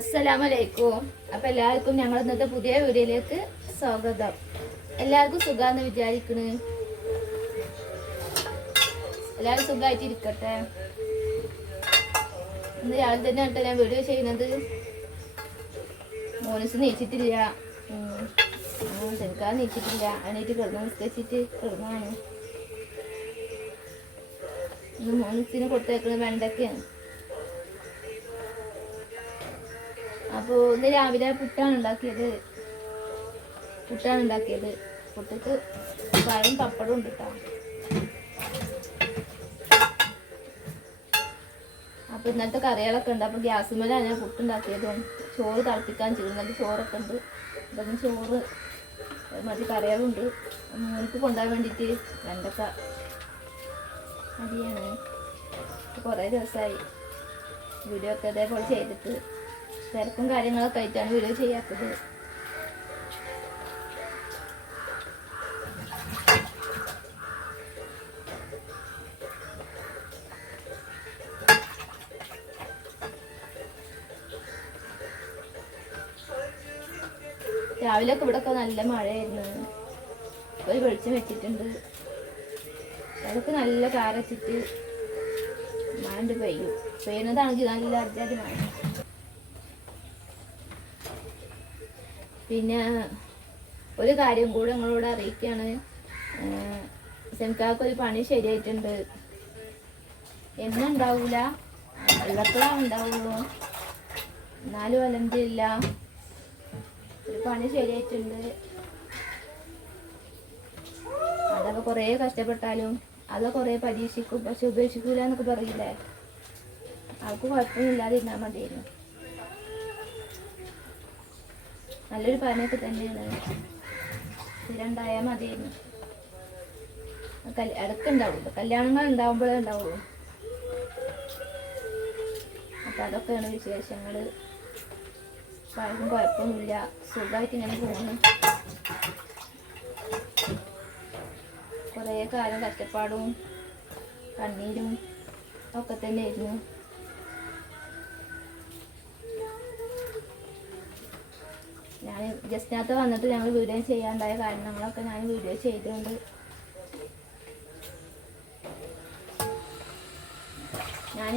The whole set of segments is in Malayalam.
അസ്സലാമലൈക്കും. അപ്പം എല്ലാവർക്കും ഞങ്ങൾ ഇന്നത്തെ പുതിയ വീഡിയോയിലേക്ക് സ്വാഗതം. എല്ലാവർക്കും സുഖാന്ന് വിചാരിക്കണ്. എല്ലാവരും സുഖമായിട്ടിരിക്കട്ടെ. ഇന്ന് രാവിലെ തന്നെ ആയിട്ട് ഞാൻ വീഡിയോ ചെയ്യുന്നത്. മോനസ് നീച്ചിട്ടില്ല, ചെറുക്കാൻ നീച്ചിട്ടില്ല. അതിനായിട്ട് കിടന്ന് നിസ്കരിച്ചിട്ട് കിടന്നാണ്. ഇന്ന് മോനസിന് കൊടുത്തേക്കുന്നത് വെണ്ടയ്ക്കാണ്. അപ്പോൾ ഇന്ന് രാവിലെ പുട്ടാണ് ഉണ്ടാക്കിയത്. പുട്ടിട്ട് പഴം പപ്പടം ഉണ്ട് കേട്ടോ. അപ്പോൾ ഇന്നത്തെ കറികളൊക്കെ ഉണ്ട്. അപ്പോൾ ഗ്യാസ് മേലാണ് ഞാൻ പുട്ടുണ്ടാക്കിയതും. ചോറ് തിളപ്പിക്കാൻ ചെയ്യുന്നത്. ചോറൊക്കെ ഉണ്ട്. അപ്പം ചോറ് മറ്റു കറികളുണ്ട്. മോൾക്ക് കൊണ്ടുപോകാൻ വേണ്ടിയിട്ട് വെണ്ടക്ക അരിയാണ്. കുറേ ദിവസമായി വീഡിയോ ഒക്കെ അതേപോലെ ചെയ്തിട്ട്. തിരക്കും കാര്യങ്ങളൊക്കെ ആയിട്ടാണ് വീഡിയോ ചെയ്യാത്തത്. രാവിലെയൊക്കെ ഇവിടെയൊക്കെ നല്ല മഴയായിരുന്നു. ഒരു വെളിച്ചം വെച്ചിട്ടുണ്ട്. അതൊക്കെ നല്ല കാരച്ചിട്ട് മഴ പെയ്യുന്നതാണെങ്കിൽ നല്ല അർജാതി മഴ. പിന്നെ ഒരു കാര്യം കൂടെ നിങ്ങളോട് അറിയിക്കുകയാണ്. സെംകാക്കൊരു പണി ശരിയായിട്ടുണ്ട്. എന്നും ഉണ്ടാവില്ല, വെള്ളപ്പോഴാണ് ഉണ്ടാവുള്ളൂ. എന്നാലും അലഹംദുലില്ല ഒരു പണി ശരിയായിട്ടുണ്ട്. അതൊക്കെ കുറേ കഷ്ടപ്പെട്ടാലും അതൊക്കെ കുറേ പരീക്ഷിക്കും, പക്ഷെ ഉപേക്ഷിക്കൂല എന്നൊക്കെ പറയില്ലേ. അവർക്ക് കുഴപ്പമൊന്നുമില്ലാതിരുന്നാൽ മതിയായിരുന്നു. നല്ലൊരു പണിയൊക്കെ തന്നെയാണ്. സ്ഥിരണ്ടായാൽ മതിയായിരുന്നു. ഇടയ്ക്കുണ്ടാവുള്ളൂ, കല്യാണങ്ങൾ ഉണ്ടാവുമ്പോഴേ ഉണ്ടാവുള്ളൂ. അപ്പം അതൊക്കെയാണ് വിശേഷങ്ങൾ. പലരും കുഴപ്പമൊന്നുമില്ല, സുഖമായിട്ട് ഇങ്ങനെ പോകുന്നു. കുറേ കാലം കഷ്ടപ്പാടും കണ്ണീരും ഒക്കെ തന്നെയായിരുന്നു. ഞാൻ ജസ്റ്റിനകത്ത് വന്നിട്ട് ഞങ്ങൾ വീഡിയോ ചെയ്യാണ്ടായ കാരണങ്ങളൊക്കെ ഞാൻ വീഡിയോ ചെയ്തുകൊണ്ട് ഞാൻ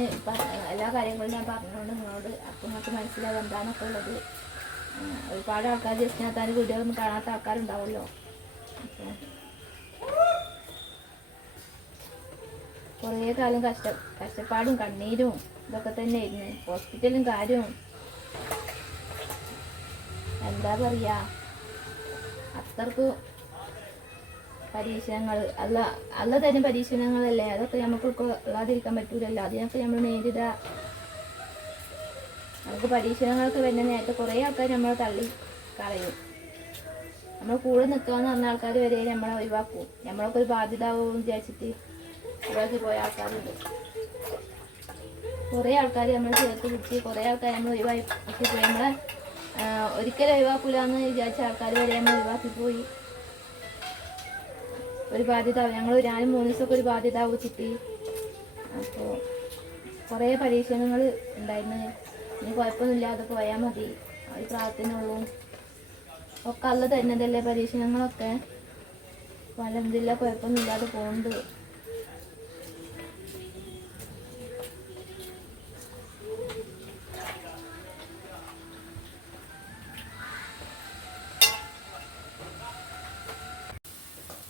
എല്ലാ കാര്യങ്ങളും ഞാൻ പറഞ്ഞുകൊണ്ട് നിങ്ങളോട് അപ്പം നിങ്ങൾക്ക് മനസ്സിലാവും എന്താണെന്നൊക്കെ ഉള്ളത്. ഒരുപാട് ആൾക്കാർ ജസ്റ്റിനകത്ത് വീഡിയോ ഒന്നും കാണാത്ത ആൾക്കാരുണ്ടാവുമല്ലോ. അപ്പോൾ കുറേ കാലം കഷ്ടപ്പാടും കണ്ണീരും ഇതൊക്കെ തന്നെയായിരുന്നു. ഹോസ്പിറ്റലും കാര്യവും എന്താ പറയുക, അത്രക്ക് പരീക്ഷണങ്ങൾ അല്ല തന്നെ പരീക്ഷണങ്ങളല്ലേ. അതൊക്കെ നമുക്ക് ഉള്ളാതിരിക്കാൻ പറ്റൂലല്ലോ. അതിനൊക്കെ നമ്മൾ നേരിടുക. നമുക്ക് പരീക്ഷണങ്ങളൊക്കെ വരുന്ന നേരത്തെ കുറേ ആൾക്കാർ നമ്മളെ തള്ളി കളയും. നമ്മൾ കൂടെ നിൽക്കാമെന്ന് പറഞ്ഞ ആൾക്കാർ വരെ നമ്മളെ ഒഴിവാക്കും. നമ്മളൊക്കെ ഒരു ബാധ്യതാവും വിചാരിച്ചിട്ട് ഒഴിവാക്കി പോയ ആൾക്കാരുണ്ട്. കുറേ ആൾക്കാർ നമ്മൾ ചേർത്ത് പിടിച്ച് കുറേ ആൾക്കാർ നമ്മൾ ഒഴിവാക്കി പോയി. നമ്മളെ ഒരിക്കലും ഒഴിവാക്കൂല എന്ന് വിചാരിച്ച ആൾക്കാർ വരെ നമ്മൾ ഒഴിവാക്കിപ്പോയി. ഒരു ബാധ്യത ഞാനും 3 ദിവസമൊക്കെ ഒരു ബാധ്യത വെച്ചിട്ട്. അപ്പോൾ കുറേ പരീക്ഷണങ്ങൾ ഉണ്ടായിരുന്നു. ഇനി കുഴപ്പമൊന്നുമില്ലാതെ പോയാൽ മതി, ഒരു പ്രാർത്ഥനയുള്ളൂ. ഒക്കെ അല്ല തരുന്നതല്ലേ പരീക്ഷണങ്ങളൊക്കെ. അൽഹംദുലില്ലാ കുഴപ്പമൊന്നുമില്ലാതെ പോകുന്നുണ്ട്.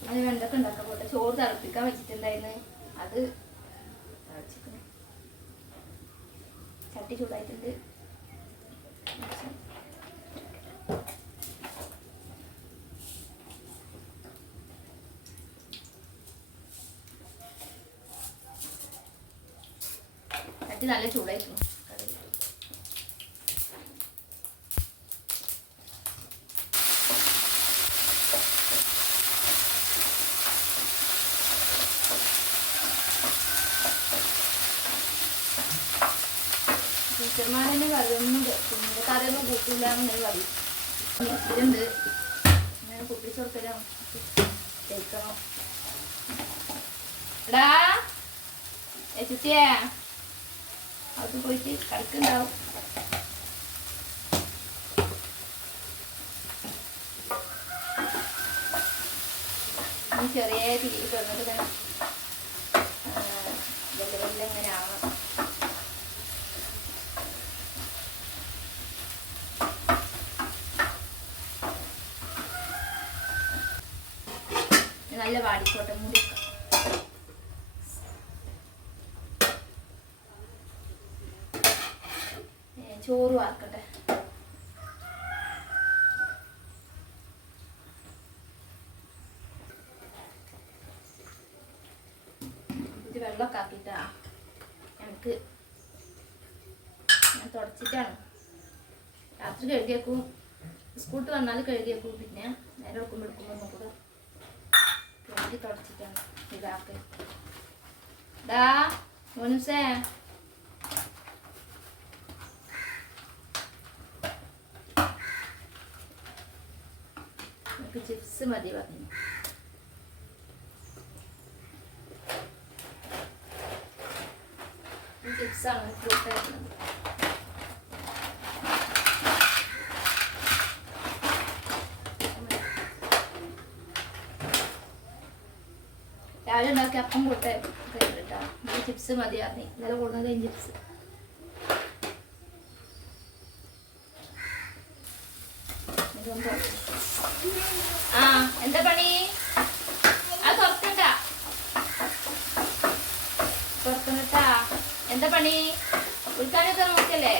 അത് വെണ്ടൊക്കെ ഉണ്ടാക്കാൻ പോട്ടെ. ചോറ് തിളപ്പിക്കാൻ വെച്ചിട്ടുണ്ടായിരുന്നു. അത് ചട്ടി ചൂടായിട്ടുണ്ട്. ചട്ടി നല്ല ചൂടായിരുന്നു. ടീച്ചർമാരെന്നെ കറിയൊന്നും പിന്നെ കറിയൊന്നും കൂട്ടില്ല എന്നൊരു പറയും. ഇതുണ്ട് ഞാൻ കുട്ടിച്ചോർക്കലോ കഴിക്കണം. എടാ ചുറ്റിയേ അത് പോയിട്ട് കളിക്കുണ്ടാവും. ചെറിയ തീയിൽ കിടന്നിട്ട് ഇങ്ങനെ വെള്ളം ഇങ്ങനെ ആവണം. നല്ല വാടിക്കോട്ടെ, മൂടി ചോറ് വാർക്കട്ടെ. ഇത് വെള്ളമൊക്കെ ആക്കിയിട്ടാ ഞങ്ങൾക്ക് ഞാൻ തുടച്ചിട്ടാണ്. രാത്രി കഴുകിയേക്കും, സ്കൂട്ട് വന്നാൽ കഴുകിയേക്കും, പിന്നെ നേരെ എടുക്കുമ്പോൾ നമുക്ക് കഴുകി തുടച്ചിട്ടാണ് ഇതാക്ക്. ഡാ മോനുസേ, നമുക്ക് ചിപ്സ് മതി പറഞ്ഞു. ചിപ്സാണ് ഫ്രൂട്ടായിരുന്നത്. രാവിലെ ഉണ്ടാക്കി അപ്പം കൂട്ടെ കേട്ടോ. ചിപ്സ് മതിയായിരുന്നു, ഇന്നലെ കൊടുക്കുന്നത് ചിപ്സ്. ആ എന്താ പണി? അത് തുറക്കണ്ടാ, തുറക്കണ്ടാ. എന്താ പണി? ഉൾക്കാനൊക്കെ നോക്കല്ലേ?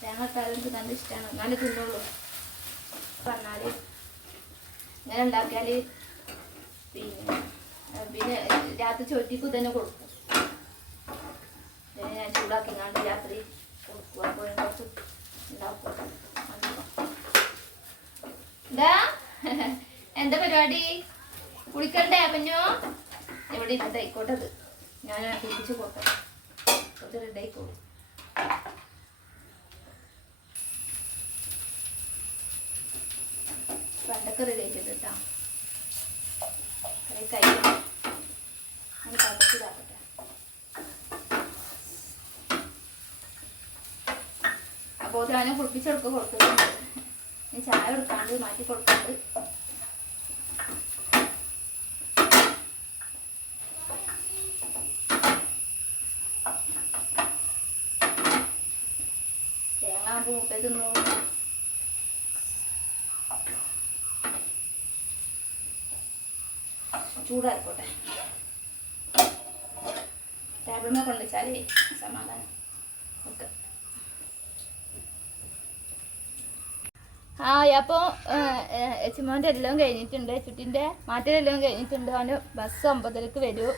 തേങ്ങ ഇട്ടാലും എനിക്ക് നല്ല ഇഷ്ടമാണ്, എന്നാലും തിന്നുള്ളൂ. പറഞ്ഞാൽ ഇങ്ങനെ ഉണ്ടാക്കിയാൽ പിന്നെ രാത്രി ചോറ്റിക്ക് തന്നെ കൊടുക്കും. ഞാൻ ചൂടാക്കി കണ്ട് രാത്രി കൊടുക്കും. അപ്പോൾ കുറച്ച് ഉണ്ടാക്കും. എന്താ പരിപാടി? കുളിക്കണ്ടേ പഞ്ഞോ? എവിടെ ഇരുന്ന് ആയിക്കോട്ടത്, ഞാൻ കുളിപ്പിച്ച് കൊടുക്കാം. കുറച്ച് റെഡി ആയിക്കോളും. പണ്ടൊക്കെ റെഡി ആയിട്ടുണ്ട് കേട്ടോ. കൈ അങ്ങനെ പകച്ചിതാക്കട്ടെ. അപ്പോൾ ഞാൻ കുളിപ്പിച്ചെടുക്കുക കൊടുക്കുന്നുണ്ട്. ചായ കൊടുക്കാണ്ട് മാറ്റി കൊടുക്കാണ്ട്. തേങ്ങ മുട്ട തിന്നു. ചൂടായിക്കോട്ടെ. ടേബിളിനെ കൊണ്ടുവച്ചാലേ സമാധാനം. ഓക്കെ. അപ്പോൾ എച്ചുമോൻ്റെ എല്ലാം കഴിഞ്ഞിട്ടുണ്ട്, ചുറ്റിൻ്റെ മാറ്റലെല്ലാം കഴിഞ്ഞിട്ടുണ്ട്. അവന് ബസ് 9:30 വരൂ.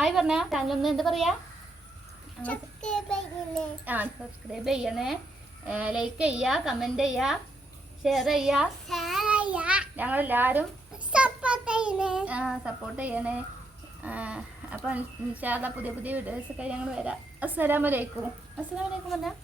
ആയി പറഞ്ഞ ചാനലൊന്ന് എന്താ പറയാ? സബ്സ്ക്രൈബ് ചെയ്യണേ, ലൈക്ക് ചെയ്യുക, കമൻറ്റ് ചെയ്യുക, ഷെയർ ചെയ്യുക. ഞങ്ങളെല്ലാവരും സപ്പോർട്ട് ചെയ്യണേ. അപ്പം ഇൻഷാല്ലാ പുതിയ വീഡിയോസൊക്കെ ഞങ്ങൾ വരാം. അസ്സലാമു അലൈക്കും. അസ്സലാമു അലൈക്കും പറഞ്ഞാൽ